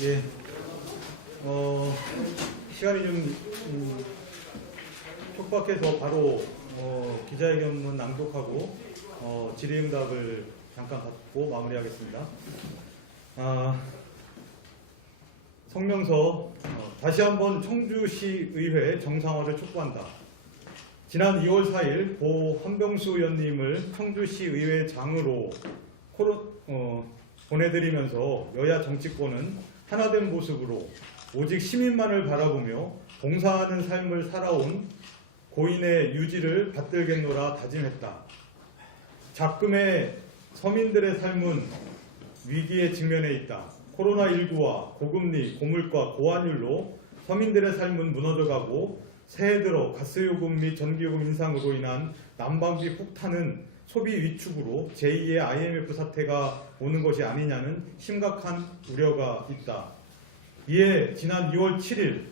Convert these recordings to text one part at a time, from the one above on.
예. 어, 시간이 좀 음, 촉박해서 바로 어, 기자회견문 낭독하고 어, 질의응답을 잠깐 받고 마무리하겠습니다. 아, 성명서 어, 다시 한번 청주시 의회 정상화를 촉구한다. 지난 2월 4일 고 한병수 의원님을 청주시 의회 장으로 코로, 어, 보내드리면서 여야 정치권은 하나된 모습으로 오직 시민만을 바라보며 봉사하는 삶을 살아온 고인의 유지를 받들겠노라 다짐했다. 작금의 서민들의 삶은 위기에 직면해 있다. 코로나19와 고금리, 고물가, 고환율로 서민들의 삶은 무너져가고 새해 들어 가스요금 및 전기요금 인상으로 인한 난방비 폭탄은 소비 위축으로 제2의 IMF 사태가 오는 것이 아니냐는 심각한 우려가 있다. 이에 지난 2월 7일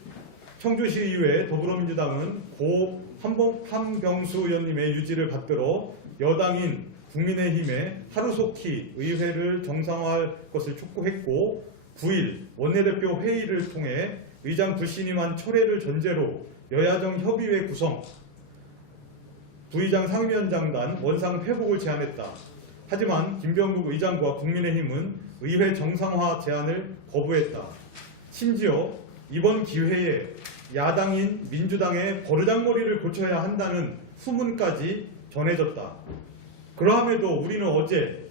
청주시의회 더불어민주당은 고 한병수 의원님의 유지를 받들어 여당인 국민의힘에 하루속히 의회를 정상화할 것을 촉구했고 9일 원내대표 회의를 통해 의장 불신임한 철회를 전제로 여야정 협의회 구성 부의장 상임위원장단 원상 회복을 제안했다. 하지만 김병국 의장과 국민의힘은 의회 정상화 제안을 거부했다. 심지어 이번 기회에 야당인 민주당의 버르장머리를 고쳐야 한다는 후문까지 전해졌다. 그러함에도 우리는 어제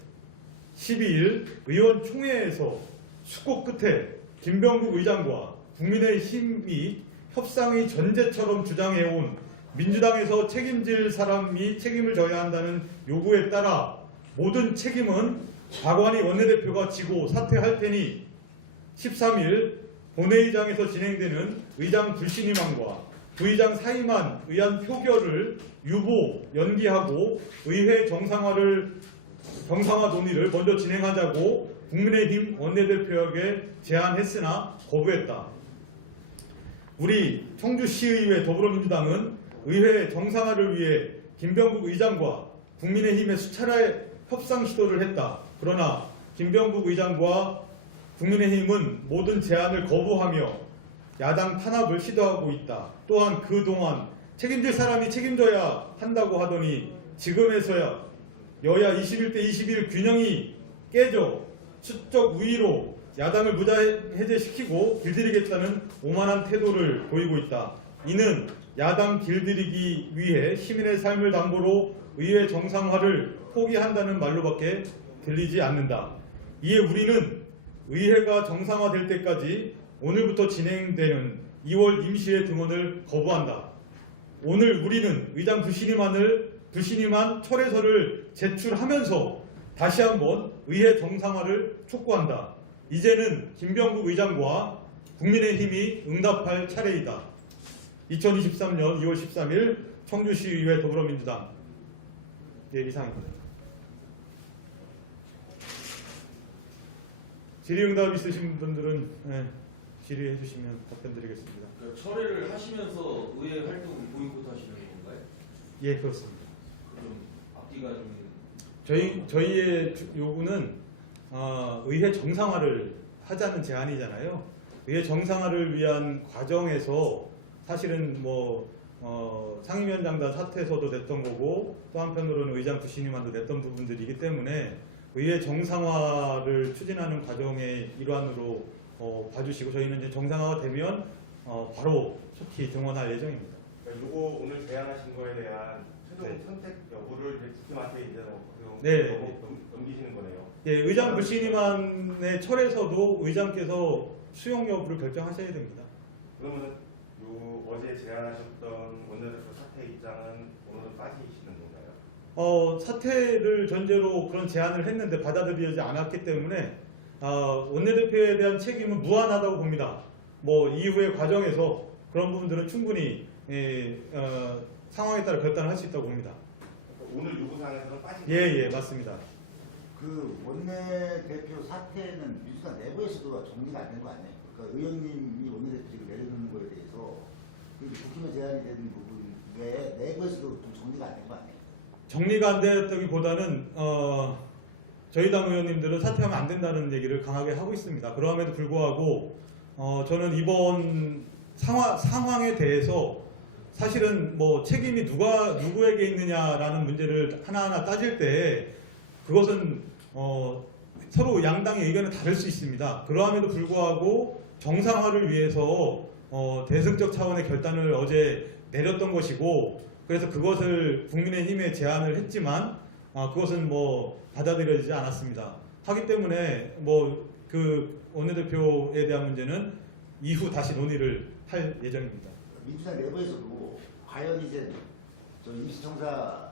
12일 의원총회에서 숙고 끝에 김병국 의장과 국민의힘이 협상의 전제처럼 주장해온 민주당에서 책임질 사람이 책임을 져야 한다는 요구에 따라 모든 책임은 박완희 원내대표가 지고 사퇴할 테니 13일 본회의장에서 진행되는 의장 불신임안과 부의장 사임안 의안 표결을 유보 연기하고 의회 정상화를 정상화 논의를 먼저 진행하자고 국민의힘 원내대표에게 제안했으나 거부했다. 우리 청주시의회 더불어민주당은 의회 정상화를 위해 김병국 의장과 국민의힘에 수차례 협상 시도를 했다. 그러나 김병국 의장과 국민의힘은 모든 제안을 거부하며 야당 탄압을 시도하고 있다. 또한 그동안 책임질 사람이 책임져야 한다고 하더니 지금에서야 여야 21대 21 균형이 깨져 수적 우위로 야당을 무자해제시키고 길들이겠다는 오만한 태도를 보이고 있다. 이는 야당 길들이기 위해 시민의 삶을 담보로 의회 정상화를 포기한다는 말로밖에 들리지 않는다. 이에 우리는 의회가 정상화될 때까지 오늘부터 진행되는 2월 임시회 등원을 거부한다. 오늘 우리는 의장 불신임안을 불신임한 철회서를 제출하면서 다시 한번 의회 정상화를 촉구한다. 이제는 김병국 의장과 국민의힘이 응답할 차례이다. 2023년 2월 13일 청주시의회 더불어민주당 예, 이상입니다. 질의응답 있으신 분들은 예, 질의해 주시면 답변 드리겠습니다. 그러니까 철회를 하시면서 의회 활동 보이콧 하시는 건가요? 예, 그렇습니다. 좀 앞뒤가 좀 저희 저희의 주- 요구는 어, 의회 정상화를 하자는 제안이잖아요. 의회 정상화를 위한 과정에서 사실은 뭐 어, 상임위원장단 사퇴서도 냈던 거고 또 한편으로는 의장 부신임안도 냈던 부분들이기 때문에 의회 정상화를 추진하는 과정의 일환으로 어, 봐주시고 저희는 이제 정상화가 되면 어, 바로 속히 등원할 예정입니다. 그러니까 요거 오늘 제안하신 거에 대한 최종 네. 선택 여부를 이제 국힘한테 이제 뭐 네. 넘- 넘기시는 거네요. 예, 의장 불신임안의 철에서도 의장께서 수용 여부를 결정하셔야 됩니다. 그러면 은요 어제 제안하셨던 원내대표 사퇴 입장은 오늘은 빠지시는 건가요? 어, 사퇴를 전제로 그런 제안을 했는데 받아들이지 않았기 때문에 어, 원내대표에 대한 책임은 무한하다고 봅니다. 뭐 이후의 과정에서 그런 부분들은 충분히 예, 어, 상황에 따라 결단을 할수 있다고 봅니다. 오늘 요구사항에서는 빠진 예, 예, 맞습니다. 그 원내대표 사퇴는 민주당 내부에서도 정리가 안 된 거 아니에요? 그러니까 의원님이 원내대표직을 내려놓는 거에 대해 국힘의 제안이 되는 부분 외에 내부에서도 좀 정리가 안 된 거 아니에요? 정리가 안 되었다기보다는 어, 저희 당 의원님들은 사퇴하면 안 된다는 얘기를 강하게 하고 있습니다. 그럼에도 불구하고 어, 저는 이번 상황, 상황에 대해서 사실은 뭐 책임이 누가 누구에게 있느냐라는 문제를 하나하나 따질 때 그것은 어, 서로 양당의 의견은 다를 수 있습니다. 그러함에도 불구하고 정상화를 위해서 어, 대승적 차원의 결단을 어제 내렸던 것이고 그래서 그것을 국민의힘에 제안을 했지만 아, 그것은 뭐 받아들여지지 않았습니다. 하기 때문에 뭐 그 원내대표에 대한 문제는 이후 다시 논의를 할 예정입니다. 민주당 내부에서도 과연 이제 저 임시청사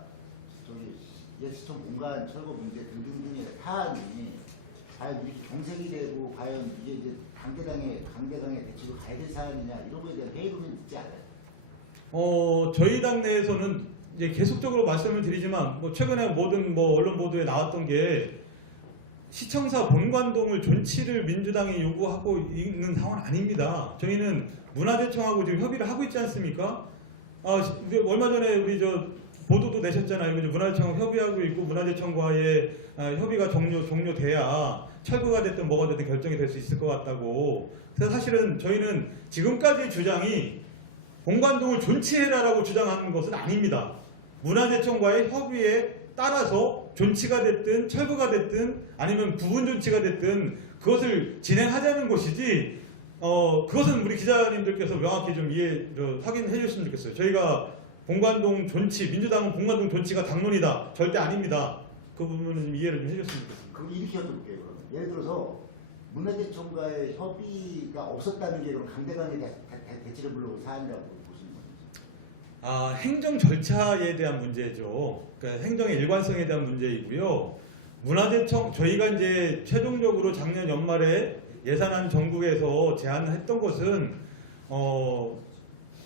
저기 예수청 공간 철거 문제 등등등의 사안이 과연 이렇게 경색이 되고 과연 이게 이제 강대당의 강대당의 대치로 가야 될 사안이냐 이런 거에 대한 회의론은 있지 않아요? 어, 저희 당 내에서는 이제 계속적으로 말씀을 드리지만 뭐 최근에 모든 뭐 언론 보도에 나왔던 게 시청사 본관동을 존치를 민주당이 요구하고 있는 상황은 아닙니다. 저희는 문화재청하고 지금 협의를 하고 있지 않습니까? 아, 얼마 전에 우리 저 보도도 내셨잖아요. 이제 문화재청하고 협의하고 있고 문화재청과의 아, 협의가 종료 종료돼야 철거가 됐든 뭐가 됐든 결정이 될 수 있을 것 같다고. 그래서 사실은 저희는 지금까지의 주장이 본관동을 존치해라라고 주장하는 것은 아닙니다. 문화재청과의 협의에 따라서 존치가 됐든 철거가 됐든 아니면 부분 존치가 됐든 그것을 진행하자는 것이지 어 그것은 우리 기자님들께서 명확히 좀 이해 저, 확인해 주셨으면 좋겠어요. 저희가 본관동 존치 민주당은 본관동 존치가 당론이다 절대 아닙니다. 그 부분은 좀 이해를 좀 해줬으면 좋겠습니다. 그럼 이렇게 여쭤볼게요. 예를 들어서 문화재청과의 협의가 없었다는 게 대, 대치를 불러온 사안이라고 보시는 거죠? 아, 행정 절차에 대한 문제죠. 그러니까 행정의 일관성에 대한 문제이고요. 문화재청 저희가 이제 최종적으로 작년 연말에 예산안 전국에서 제안했던 것은 어,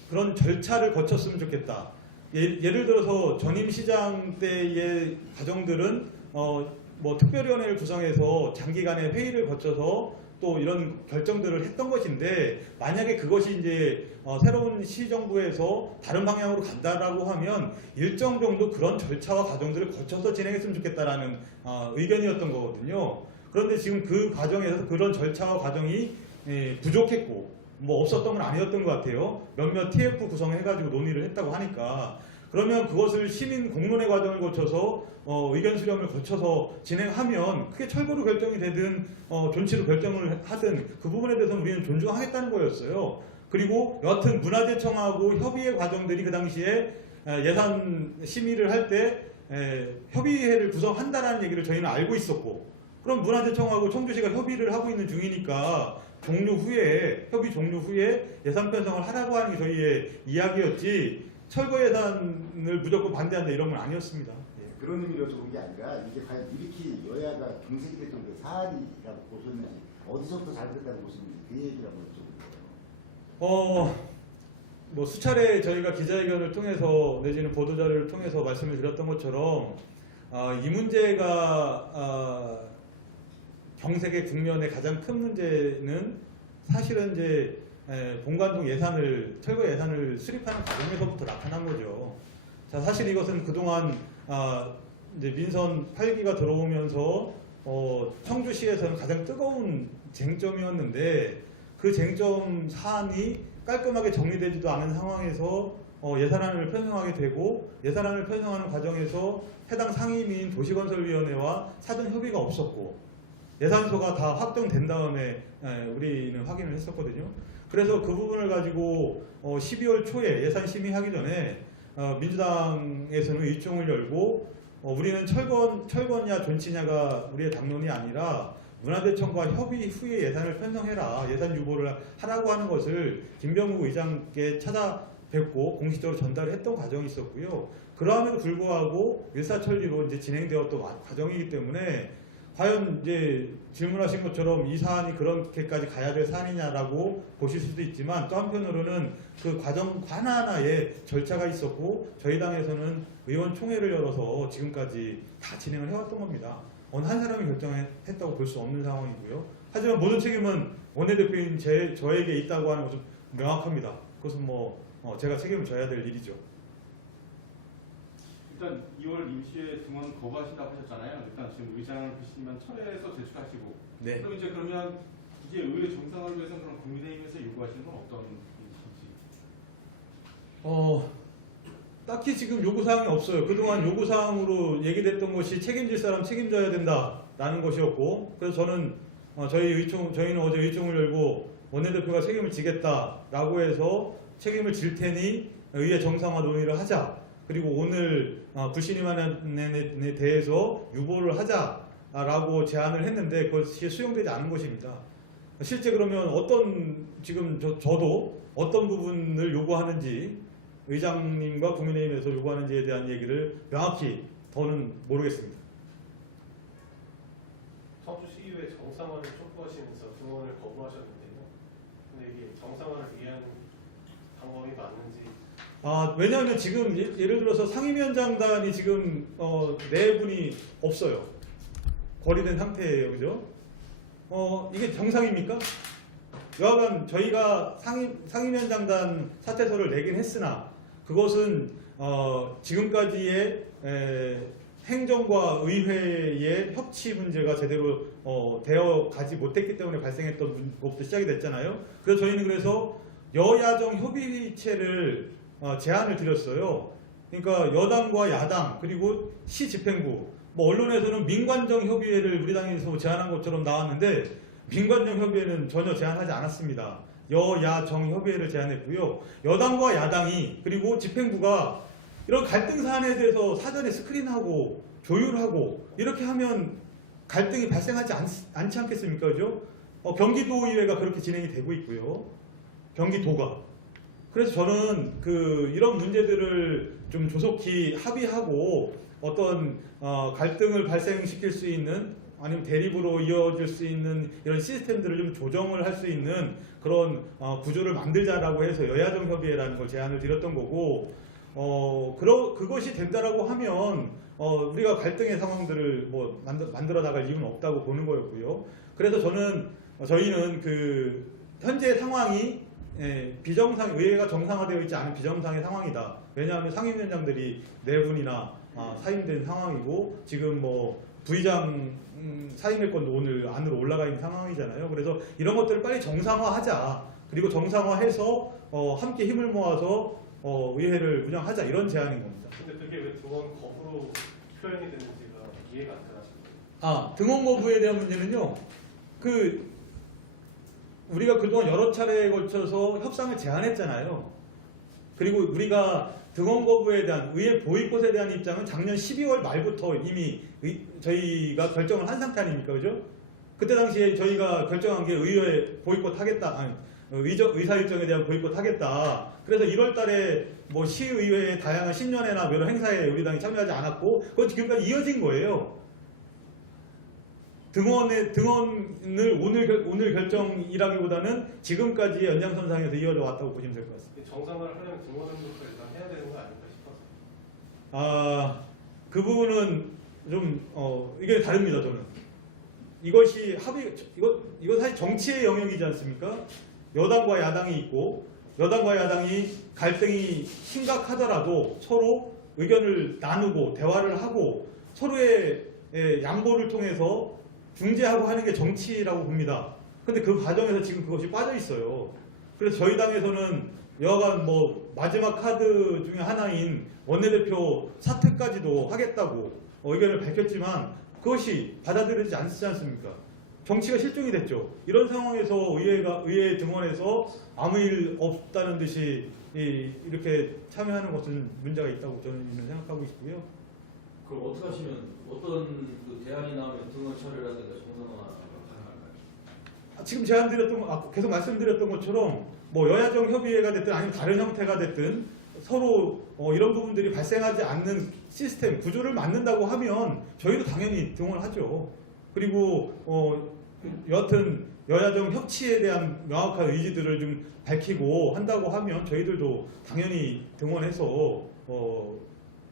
그런 절차를 거쳤으면 좋겠다. 예, 예를 들어서 전임 시장 때의 과정들은 어, 뭐 특별위원회를 구성해서 장기간의 회의를 거쳐서 또 이런 결정들을 했던 것인데 만약에 그것이 이제 어, 새로운 시정부에서 다른 방향으로 간다라고 하면 일정 정도 그런 절차와 과정들을 거쳐서 진행했으면 좋겠다라는 어, 의견이었던 거거든요. 그런데 지금 그 과정에서 그런 절차와 과정이 예, 부족했고 뭐 없었던 건 아니었던 것 같아요. 몇몇 TF 구성해가지고 논의를 했다고 하니까 그러면 그것을 시민 공론의 과정을 거쳐서 어, 의견 수렴을 거쳐서 진행하면 크게 철거로 결정이 되든 어, 존치로 결정을 하든 그 부분에 대해서 우리는 존중하겠다는 거였어요. 그리고 여하튼 문화재청하고 협의의 과정들이 그 당시에 에, 예산 심의를 할 때 협의회를 구성한다라는 얘기를 저희는 알고 있었고 그럼 문화재청하고 청주시가 협의를 하고 있는 중이니까 종료 후에 협의 종료 후에 예산 편성을 하라고 하는 게 저희의 이야기였지 철거 예산을 무조건 반대한다 이런 건 아니었습니다. 예. 그런 의미로 좋은 게 아니라 이게 과연 이렇게 여야가 경색이 됐던 그 사안이라고 보셨는지 어디서부터 잘못됐다고 보시는지 그 한번 여쭤볼게요. 어, 뭐 수차례 저희가 기자회견을 통해서 내지는 보도자료를 통해서 말씀을 드렸던 것처럼 아, 이 문제가 아, 경색의 국면의 가장 큰 문제는 사실은 이제 에, 본관동 예산을 철거 예산을 수립하는 과정에서부터 나타난 거죠. 자 사실 이것은 그동안 아, 이제 민선 8기가 들어오면서 어, 청주시에서는 가장 뜨거운 쟁점이었는데 그 쟁점 사안이 깔끔하게 정리되지도 않은 상황에서 어, 예산안을 편성하게 되고 예산안을 편성하는 과정에서 해당 상임위인 도시건설위원회와 사전 협의가 없었고 예산소가 다 확정된 다음에 에, 우리는 확인을 했었거든요. 그래서 그 부분을 가지고 어, 12월 초에 예산 심의하기 전에 어, 민주당에서는 의총을 열고 어, 우리는 철건 철거냐 존치냐가 우리의 당론이 아니라 문화재청과 협의 후에 예산을 편성해라 예산 유보를 하라고 하는 것을 김병국 의장께 찾아뵙고 공식적으로 전달을 했던 과정이 있었고요. 그러함에도 불구하고 일사천리로 이제 진행되었던 와- 과정이기 때문에 과연 이제 질문하신 것처럼 이 사안이 그렇게까지 가야 될 사안이냐라고 보실 수도 있지만 또 한편으로는 그 과정 하나하나에 절차가 있었고 저희 당에서는 의원총회를 열어서 지금까지 다 진행을 해왔던 겁니다. 어느 한 사람이 결정했다고 볼 수 없는 상황이고요. 하지만 모든 책임은 원내대표인 제, 저에게 있다고 하는 것은 명확합니다. 그것은 뭐 어, 제가 책임을 져야 될 일이죠. 일단 2월 임시회 등원 거부하신다고 하셨잖아요. 일단 지금 의장을 부시면 철회해서 제출하시고. 네. 그럼 이제 그러면 이게 의회 정상화를 위해서 그럼 국민의힘에서 요구하시는 건 어떤 일이신지. 어, 딱히 지금 요구사항이 없어요. 그동안 요구사항으로 얘기됐던 것이 책임질 사람 책임져야 된다라는 것이었고, 그래서 저는 어, 저희 의총, 저희는 어제 의총을 열고 원내대표가 책임을 지겠다라고 해서 책임을 질 테니 의회 정상화 논의를 하자. 그리고 오늘 어, 불신임안에 대해서 유보를 하자라고 제안을 했는데 그것이 수용되지 않은 것입니다. 실제 그러면 어떤 지금 저, 저도 어떤 부분을 요구하는지 의장님과 국민의힘에서 요구하는지에 대한 얘기를 명확히 더는 모르겠습니다. 서울시의회 정상화를 촉구하시면서 등원을 거부하셨는데요. 근데 이게 정상화를 위한 방법이 맞는지 아, 왜냐하면 지금 예- 예를 들어서 상임위원장단이 지금 어, 네 분이 없어요. 거리된 상태예요, 그죠? 어, 이게 정상입니까? 여하간 저희가 상임, 상임위원장단 사퇴서를 내긴 했으나 그것은 어, 지금까지의 에, 행정과 의회의 협치 문제가 제대로 어, 되어 가지 못했기 때문에 발생했던 문- 것부터 시작이 됐잖아요. 그래서 저희는 그래서 여야정 협의체를 어, 제안을 드렸어요. 그러니까 여당과 야당 그리고 시 집행부 뭐 언론에서는 민관정 협의회를 우리 당에서 제안한 것처럼 나왔는데 민관정 협의회는 전혀 제안하지 않았습니다. 여야정 협의회를 제안했고요. 여당과 야당이 그리고 집행부가 이런 갈등 사안에 대해서 사전에 스크린하고 조율하고 이렇게 하면 갈등이 발생하지 않, 않지 않겠습니까? 그죠? 어, 경기도의회가 그렇게 진행이 되고 있고요. 경기도가. 그래서 저는 그 이런 문제들을 좀 조속히 합의하고 어떤 어, 갈등을 발생시킬 수 있는 아니면 대립으로 이어질 수 있는 이런 시스템들을 좀 조정을 할 수 있는 그런 어, 구조를 만들자라고 해서 여야정 협의회라는 걸 제안을 드렸던 거고 어 그러 그것이 된다라고 하면 어 우리가 갈등의 상황들을 뭐 만들, 만들어 나갈 이유는 없다고 보는 거였고요. 그래서 저는 어, 저희는 그 현재 상황이 예, 비정상 의회가 정상화되어 있지 않은 비정상의 상황이다. 왜냐하면 상임위원장들이 네 분이나 아, 사임된 상황이고 지금 뭐 부의장 음, 사임의 건도 오늘 안으로 올라가 있는 상황이잖아요. 그래서 이런 것들을 빨리 정상화하자. 그리고 정상화해서 어, 함께 힘을 모아서 어, 의회를 운영하자 이런 제안인 겁니다. 근데 그게 왜 등원 거부로 표현이 되는지가 이해가 안 가십니다. 아 등원 거부에 대한 문제는요. 그 우리가 그동안 여러 차례에 걸쳐서 협상을 제안했잖아요. 그리고 우리가 등원 거부에 대한 의회 보이콧에 대한 입장은 작년 12월 말부터 이미 의- 저희가 결정을 한 상태 아닙니까, 그죠? 그때 당시에 저희가 결정한 게 의회 보이콧 하겠다, 아니, 어, 의저, 의사 일정에 대한 보이콧 하겠다. 그래서 1월 달에 뭐 시의회의 다양한 신년회나 여러 행사에 우리 당이 참여하지 않았고, 그건 지금까지 이어진 거예요. 등원의 등원을 오늘 결- 오늘 결정이라기보다는 지금까지의 연장선상에서 이어져 왔다고 보시면 될 것 같습니다. 정상화를 하려면 등원 정도부터 일단 해야 되는 거 아닐까 싶어서. 아, 그 부분은 좀, 어, 이게 다릅니다, 저는. 이것이 합의, 이거, 이거 사실 정치의 영역이지 않습니까? 여당과 야당이 있고, 여당과 야당이 갈등이 심각하더라도 서로 의견을 나누고, 대화를 하고, 서로의 예, 양보를 통해서 중재하고 하는 게 정치라고 봅니다. 근데 그 과정에서 지금 그것이 빠져 있어요. 그래서 저희 당에서는 여하간 뭐 마지막 카드 중에 하나인 원내대표 사퇴까지도 하겠다고 어, 의견을 밝혔지만 그것이 받아들여지지 않지 않습니까? 정치가 실종이 됐죠. 이런 상황에서 의회가 의회 등원해서 아무 일 없다는 듯이 이, 이렇게 참여하는 것은 문제가 있다고 저는 생각하고 있고요. 그럼 어떻게 하시면 어떤 그 대안이 나오면 등원 처리라든가? 아, 지금 제안드렸던 거, 아, 계속 말씀드렸던 것처럼 뭐 여야정 협의회가 됐든 아니면 다른 형태가 됐든 서로 어, 이런 부분들이 발생하지 않는 시스템 구조를 만든다고 하면 저희도 당연히 등원을 하죠. 그리고 어, 여하튼 여야정 협치에 대한 명확한 의지들을 좀 밝히고 한다고 하면 저희들도 당연히 등원해서 어,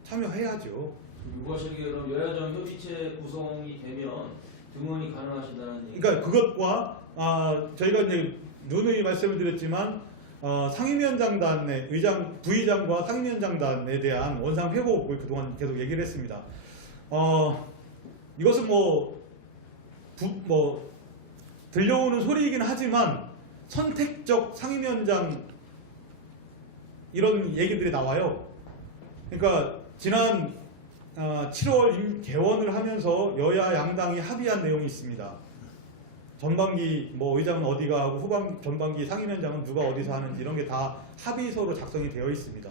참여해야죠. 요구하시기에 그럼 여야정 협의체 구성이 되면 등원이 가능하신다는 얘기. 그러니까 그것과 아, 저희가 이제 누누이 말씀을 드렸지만 어, 상임위원장단의 의장 부의장과 상임위원장단에 대한 원상 회복을 그동안 계속 얘기를 했습니다. 어, 이것은 뭐, 부, 뭐 들려오는 소리이긴 하지만 선택적 상임위원장 이런 얘기들이 나와요. 그러니까 지난 어, 7월 임- 개원을 하면서 여야 양당이 합의한 내용이 있습니다. 전반기 뭐 의장은 어디가 하고 후반 전반기 상임위원장은 누가 어디서 하는지 이런 게 다 합의서로 작성이 되어 있습니다.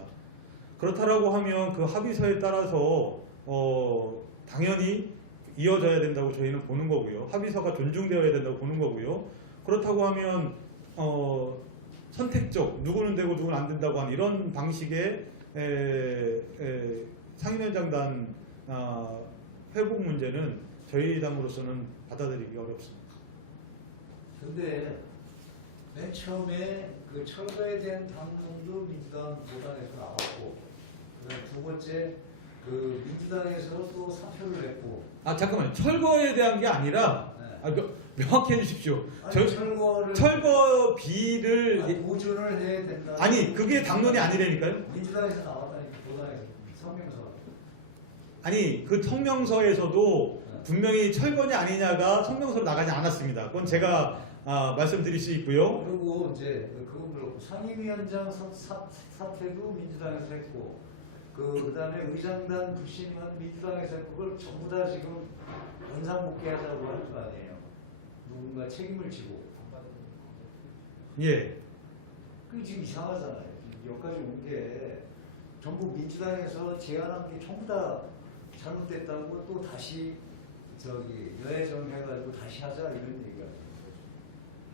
그렇다라고 하면 그 합의서에 따라서 어, 당연히 이어져야 된다고 저희는 보는 거고요. 합의서가 존중되어야 된다고 보는 거고요. 그렇다고 하면 어, 선택적 누구는 되고 누구는 안 된다고 하는 이런 방식의 에, 에, 상임위원장단 아, 회복 문제는 저희 당으로서는 받아들이기 어렵습니다. 근데 맨 처음에 그 철거에 대한 당론도 민주당 보당에서 나왔고 그다음 두 번째 그 민주당에서 또 사표를 냈고 아 잠깐만요. 철거에 대한 게 아니라 네. 아, 명- 명확히 해주십시오. 아니, 저, 철거를 철거비를 아, 보존을 해야 된다. 아니 그게 당론이 아니라니까요. 민주당에서 나왔다니까 보당에서 성명서. 아니 그 성명서에서도 분명히 철거냐 아니냐가 성명서로 나가지 않았습니다. 그건 제가 아, 말씀드릴 수 있고요. 그리고 이제 그건 그렇고 상임위원장 사, 사, 사퇴도 민주당에서 했고 그 그다음에 의장단 불신임한 민주당에서 했고 그걸 전부 다 지금 원상복귀 하자고 하는 거 아니에요. 누군가 책임을 지고. 예. 그게 지금 이상하잖아요. 지금 여기까지 온 게 전부 민주당에서 제안한 게 전부 다 잘못됐다고 또 다시 저기 여야정 해가지고 다시 하자 이런 얘기가.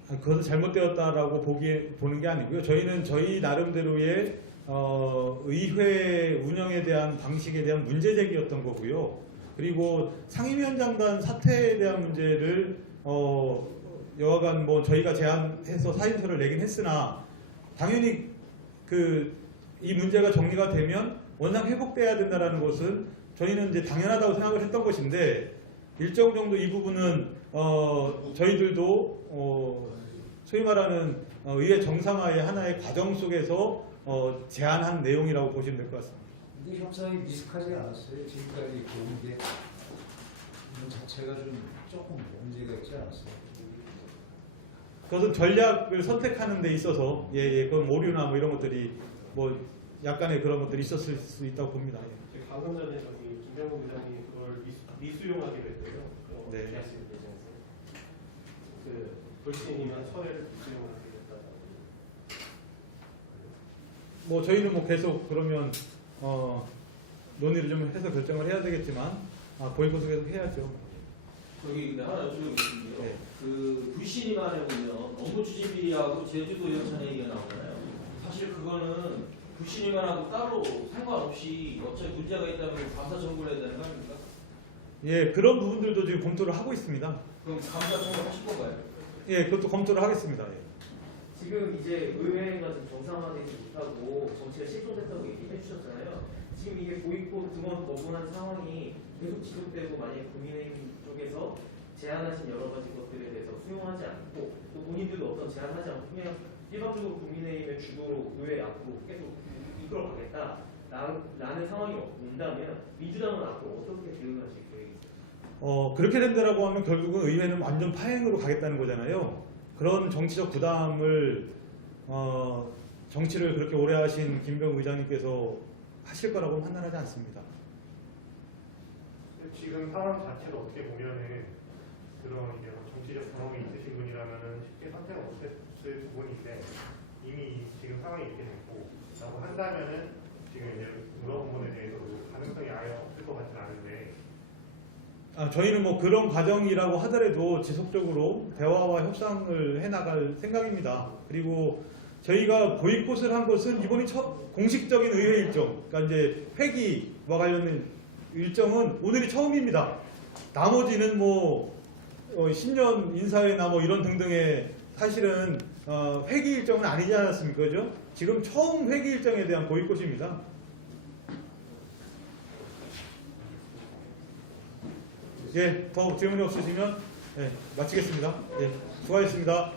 아, 그것은 잘못되었다라고 보기 보는 게 아니고요. 저희는 저희 나름대로의 어, 의회 운영에 대한 방식에 대한 문제 제기였던 거고요. 그리고 상임위원장단 사퇴에 대한 문제를 어, 여하간 뭐 저희가 제안해서 사임서를 내긴 했으나 당연히 그 이 문제가 정리가 되면 원상 회복돼야 된다라는 것은 저희는 이제 당연하다고 생각을 했던 것인데 일정 정도 이 부분은 어, 저희들도 어, 소위 말하는 어, 의회 정상화의 하나의 과정 속에서 어, 제안한 내용이라고 보시면 될 것 같습니다. 근데 협상이 미숙하지 않았어요. 지금까지 이렇게 온게 이런 자체가 좀 조금 문제가 있지 않았어요. 그것은 전략을 선택하는 데 있어서 예, 예, 그건 오류나 뭐 이런 것들이 뭐 약간의 그런 것들이 있었을 수 있다고 봅니다. 예. 김병국 의장이 그걸 미수, 미수용하기로 했고요. 그 네. 어떻게 하시는 예정에서 그 불신이면 철회를 미수용하기로 했다. 뭐 저희는 뭐 계속 그러면 어, 논의를 좀 해서 결정을 해야 되겠지만 아, 보이콧을 계속 해야죠. 거기 근데 하나 여쭤보고 싶은데요. 네. 그 불신임안에 보면 업무 추진 비리하고 제주도 예산 얘기가 나오잖아요. 사실 그거는 불신임안하고 따로 상관없이 어차피 문제가 있다면 감사 청구를 해야 되는 거 아닙니까? 예, 그런 부분들도 지금 검토를 하고 있습니다. 그럼 감사 청구 하실 건가요? 예, 그것도 검토를 하겠습니다. 예. 지금 이제 의회가 좀 정상화되지 못하고 정치가 실종됐다고 얘기해 주셨잖아요. 지금 이게 보이콧 등원 거부한 상황이 계속 지속되고 만약에 국민의힘 쪽에서 제안하신 여러 가지 것들에 대해서 수용하지 않고 또 본인들도 어떤 제안하지 않고 그냥 일방적으로 국민의힘의 주도로 의회 앞으로 계속 이끌어가겠다 라는 상황이 온다면 민주당은 앞으로 어떻게 대응하실 계획이세요? 어, 그렇게 된다라고 하면 결국은 의회는 완전 파행으로 가겠다는 거잖아요. 그런 정치적 부담을 어, 정치를 그렇게 오래 하신 김병 의장님께서 하실 거라고 판단하지 않습니다. 지금 상황 자체를 어떻게 보면은 그런 이제 뭐 정치적 경험이 있으신 분이라면은 쉽게 선택을 못했을 부분인데 이미 지금 상황이 이렇게 됐고 라고 한다면은 지금 이제 물어본 부분에 대해서도 가능성이 아예 없을 것 같지는 않은데 아, 저희는 뭐 그런 과정이라고 하더라도 지속적으로 대화와 협상을 해나갈 생각입니다. 그리고 저희가 보이콧을 한 것은 이번이 첫 공식적인 의회 일정, 그러니까 이제 회기와 관련된 일정은 오늘이 처음입니다. 나머지는 뭐 어, 신년 인사회나 뭐 이런 등등의 사실은 어, 회기 일정은 아니지 않았습니까? 그죠? 지금 처음 회기 일정에 대한 보이콧입니다. 예, 더 질문이 없으시면 예, 마치겠습니다. 예, 수고하셨습니다.